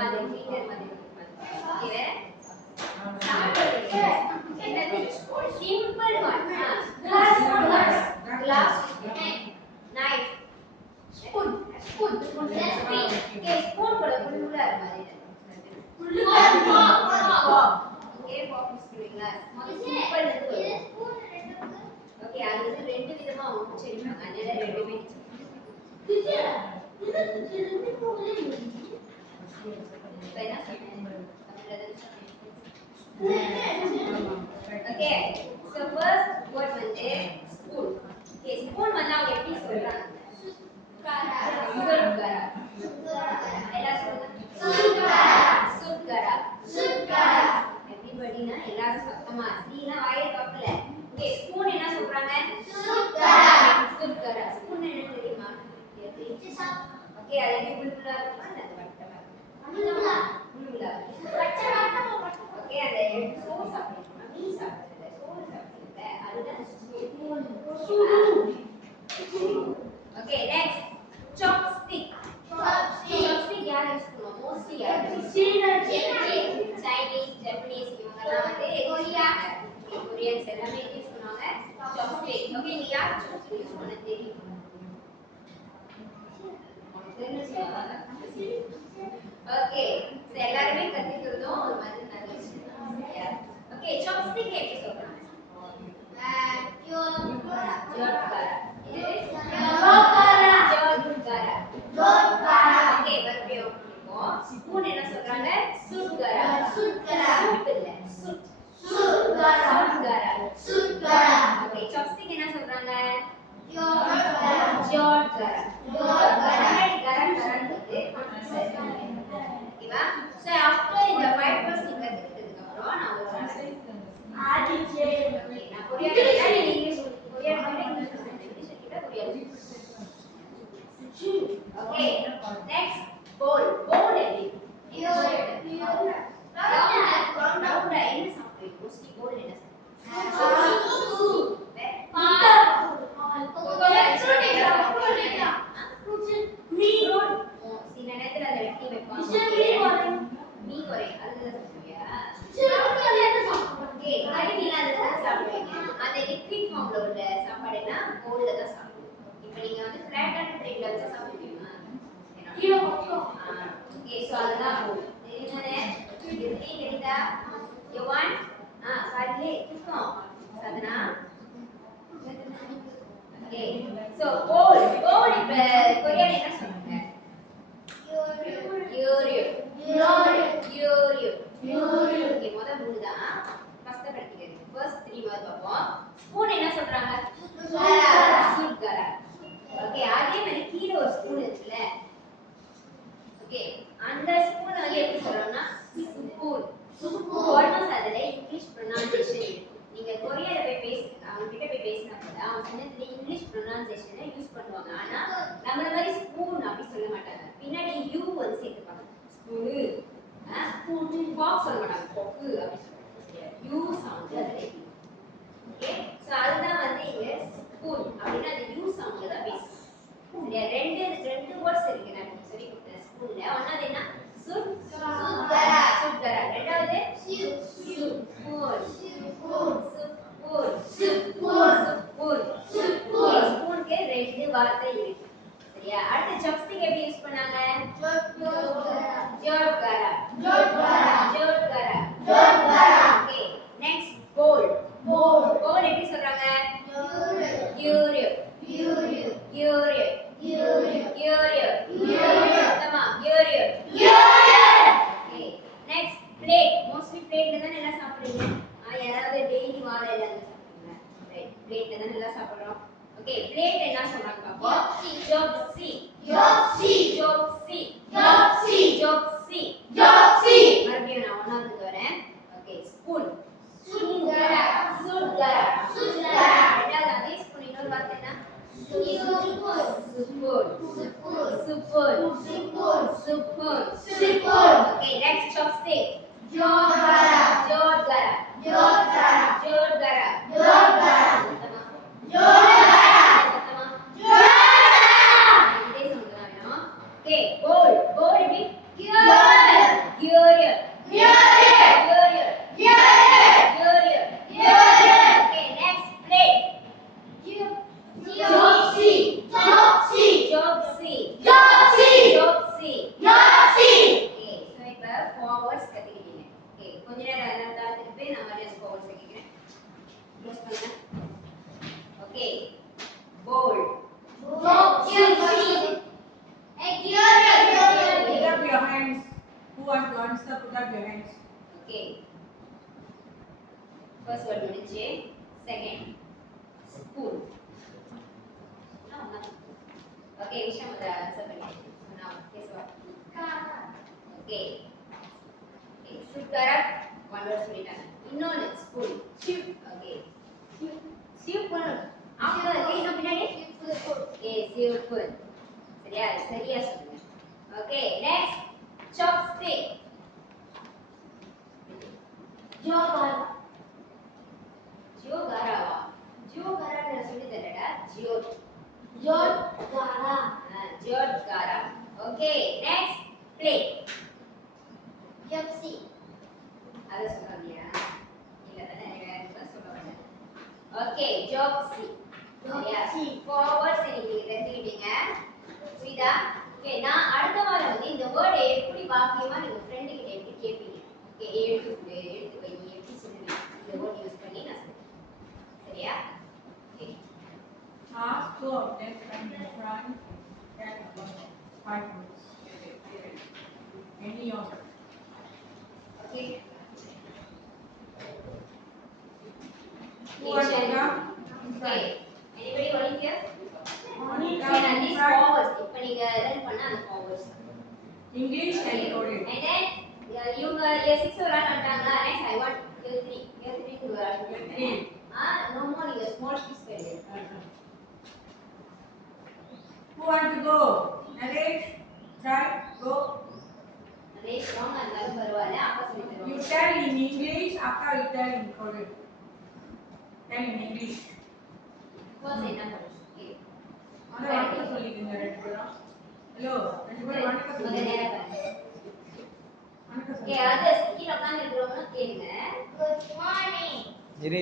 அந்த ஃபிங்கர் மாதிரி ஓகே என்னது simple one glass knife spoon okay spoon கூட புல்லுல மாதிரி ஓகே பாப்ஸ் பண்ணுவீங்களா சிம்பிள் ஓகே அது வந்து ரெண்டு விதமா உச்சரிப்பாங்க அதனால ரெண்டுமே okay so first word வந்து spoon okay spoon வந்து அவங்க எப்படி சொல்றாங்க சுட்கரா எல்லாரும் சொல்லுங்க சுட்கரா everybody na எல்லாரும் சத்தமா நீனா வாயை தட்டல okay spoon என்ன சொல்றாங்க சுட்கரா spoon என்ன தெரியுமா okay அது எப்படி புல்லுலா இருக்குமா அந்த வட்டமா புல்லுலா வட்டமா okay அந்த சோறு சாப்பிடுறோம் மீ சாப்பிடுறது சோறு சாப்பிடுறது அதுதான் okay next chopstick யார் யூஸ் பண்ணுவோம் மோஸ்ட்லி யார் Chinese Japanese இவங்கலாம் வந்து கொரியன்ஸ் எல்லாமே யூஸ் பண்ணுவாங்க chopstick okay நீ யார் chopstick யூஸ் பண்ண தெரியும் okay so எல்லாரும் கத்துக்கிறதும் ஒரு மாதிரி நல்ல விஷயம் okay chopstick எப்படி சொல்றாங்க ஜோட்காரா okay மறுபடியும் இப்போ ஸ்பூன் என்ன சொல்றாங்க சுட்கரா சூப் இல்ல சுட்கரா okay chopstick என்ன சொல்றாங்க ஜோட்காரா ஓகேவா சோ ஆஃப்டர் இந்த 5 plus நீங்க கத்துக்கிட்டதுக்கு அப்புறம் நான் ஒரு நான் கொரியன் இங்கிலீஷ் கிட்ட கொரியன் okay next bowl எப்படி ரவுண்டா என்ன சாப்பிடுவீங்க மோஸ்ட்லி bowl என்ன சில நேரத்துல அதை வெட்டி வைப்பாங்க மீ குறை அதுதான் சாப்பிடுவீங்க அந்த லிக்விட் ஃபார்ம்ல உள்ள சாப்பாடுனா போல்ல தான் சாப்பிடுவோம் இப்போ நீங்க வந்து ஃபிளாட்டான ட்ரேல வச்சு சாப்பிடுவீங்களா ஓகே சோ அதுதான் போல் என்னனே இது தெரியுதா you want சாரிலே கிட்டோம் சாதனா ஓகே சோ போல் இப்ப கொரியன்ல என்ன சொல்றாங்க யூரியோ ஓகே முதல் மூணு தான் கஷ்டப்படுத்திக்கிறது ஃபர்ஸ்ட் 3 வேர்ட் பாப்போம் ஸ்பூன் என்ன சொல்றாங்க சுட்கரா ஓகே அதே மாதிரி கீழ ஒரு ஸ்பூன் இருக்குல ஓகே அந்த ஸ்பூன் வந்து எப்படி சொல்றோம்னா ஸ்பூன் ஆல்மோஸ்ட் அதுல இங்கிலீஷ் ப்ரொனன்சியேஷன் இருக்கு நீங்க கொரியன்ல போய் அவங்க கிட்ட போய் பேசினா கூட அவங்க சொன்னதுல இங்கிலீஷ் ப்ரொனன்சியேஷனை யூஸ் பண்ணுவாங்க ஆனா நம்மள மாதிரி ஸ்பூன் அப்படி சொல்ல மாட்டாங்க பின்னாடி யூ வந்து சேர்த்துப்பாங்க ஸ்பூன் பாக்ஸ் சொல்ல மாட்டாங்க பொக்கு அப்படி சொல்லுவாங்க யூ சவுண்ட் அதுல ஓகே சோ அதுதான் வந்து இங்க ஸ்பூன் அப்படினா அந்த யூ சவுண்ட்ல தான் பேசுவாங்க சரியா ரெண்டு வேர்ட்ஸ் இருக்கு நான் சொல்லி கொடுத்தேன் ஸ்பூன்ல ஒண்ணாவது என்ன சுட்கரா ரெண்டாவது ஸ்பூனுக்கு ரெண்டு வார்த்தை இருக்கு சரியா அடுத்து சாப்ஸ்டிக் எப்படி யூஸ் பண்ணாங்க ஜோட்காரா ஓகே நெக்ஸ்ட் போல் எப்படி சொல்றாங்க யூரியோ தமா யூரியோ ஓகே நெக்ஸ்ட் பிளேட் மோஸ்ட்லி பிளேட்ல தான் எல்லாம் சாப்பிடுறீங்க யாராவது டெய்லி வாழை இலை சாப்பிடுறீங்க ரைட் பிளேட்ல தான் எல்லாம் சாப்பிடுறோம் ஓகே பிளேட் என்ன சொல்றாங்க பாப்போம் ஜோப்சி மறுபடியும் நான் ஒண்ணாவதுக்கு வரேன் ஓகே ஸ்பூன் சுட்கரா ரெண்டாவது அதே ஸ்பூன் இன்னொரு வார்த்தை என்ன Spoon. Okay, next chopstick. Jodhara. Okay, bowl. Bowl repeat. Forwards கத்துக்கிட்டீங்க. ஓகே, கொஞ்ச நேரம் அதனால திருப்பி நான் மறுபடியும் ஃபார்வர்ட்ஸ் கத்துக்கிறேன். க்ளோஸ் பண்ணுங்க. Okay, bold. Put up your hands. Who wants to answer? Put up your hands. Okay, first word முடிஞ்சு. Second school. ஓகே, விஷயம் முதல்ல ஆன்சர் பண்ணிடுங்க. நான் பேசுவா. ஓகே, சுக்கரப் ஒன் வேர்ட் சொல்லிட்டாங்க. இன்னொன்னு ஸ்கூல். ஓகே, சியூப்புல். ஆஃப்டர் என்ன பின்னாடி சியூப்புல். சரியா சரியா சொல்லுங்க. Okay, next chopstick. ஜியோகாராவா? ஜியோகாரா நான் சொல்லி தரேன்டா. ஜியோகாரா. Okay, next plate. அத சொல்றீங்களா? இல்ல தானே, வேற என்ன சொல்லுவாங்க? ஓகே, ஜோப்சி. சரியா? ஃபார்வர்ட்ஸ் நீங்க தெரிஞ்சுக்கிட்டீங்க. புரியுதா? ஓகே, நான் அடுத்த வாரம் வந்து இந்த வேர்டை எப்படி வாக்கியமா நீங்க ஃப்ரெண்ட் கிட்ட எப்படி கேட்பீங்க? ஓகே, எடுத்து வை எப்படி சொல்லுவீங்க? இந்த வேர்ட் யூஸ் பண்ணி நான் சொல்றேன். சரியா? Okay. Ask two of them from the front. That about 5 minutes. Any of them. Okay. Who wants to come? Okay. Anybody volunteer? Monica, And these forwards. இப்ப நீங்க learn பண்ண அந்த forwards. English and Korean. And then இவங்க S6 ஒரு ஆள் வந்துட்டாங்களா? Next I want L3. L3 க்கு ஒரு ஆள். L3. No more நீங்க small piece பண்ணுங்க. Who want to go? Naresh, try, go. Naresh wrong இருந்தாலும் பரவாயில்லை. அப்பா சொல்லி You தருவாங்க. tell in English, Akka you tell in Korean. Tell in English. First என்ன பண்ணுங்க? Okay. அத வணக்கம் சொல்லிக்கங்க ரெண்டு பேரும். ஹலோ, ரெண்டு பேரும் வணக்கம் முதல்ல சொல்லுங்க. நேரா பாருங்க. வணக்கம் Okay, சொல்லுங்க. others கீழ உட்கார்ந்து இருக்கிறவங்க கேளுங்க. இரு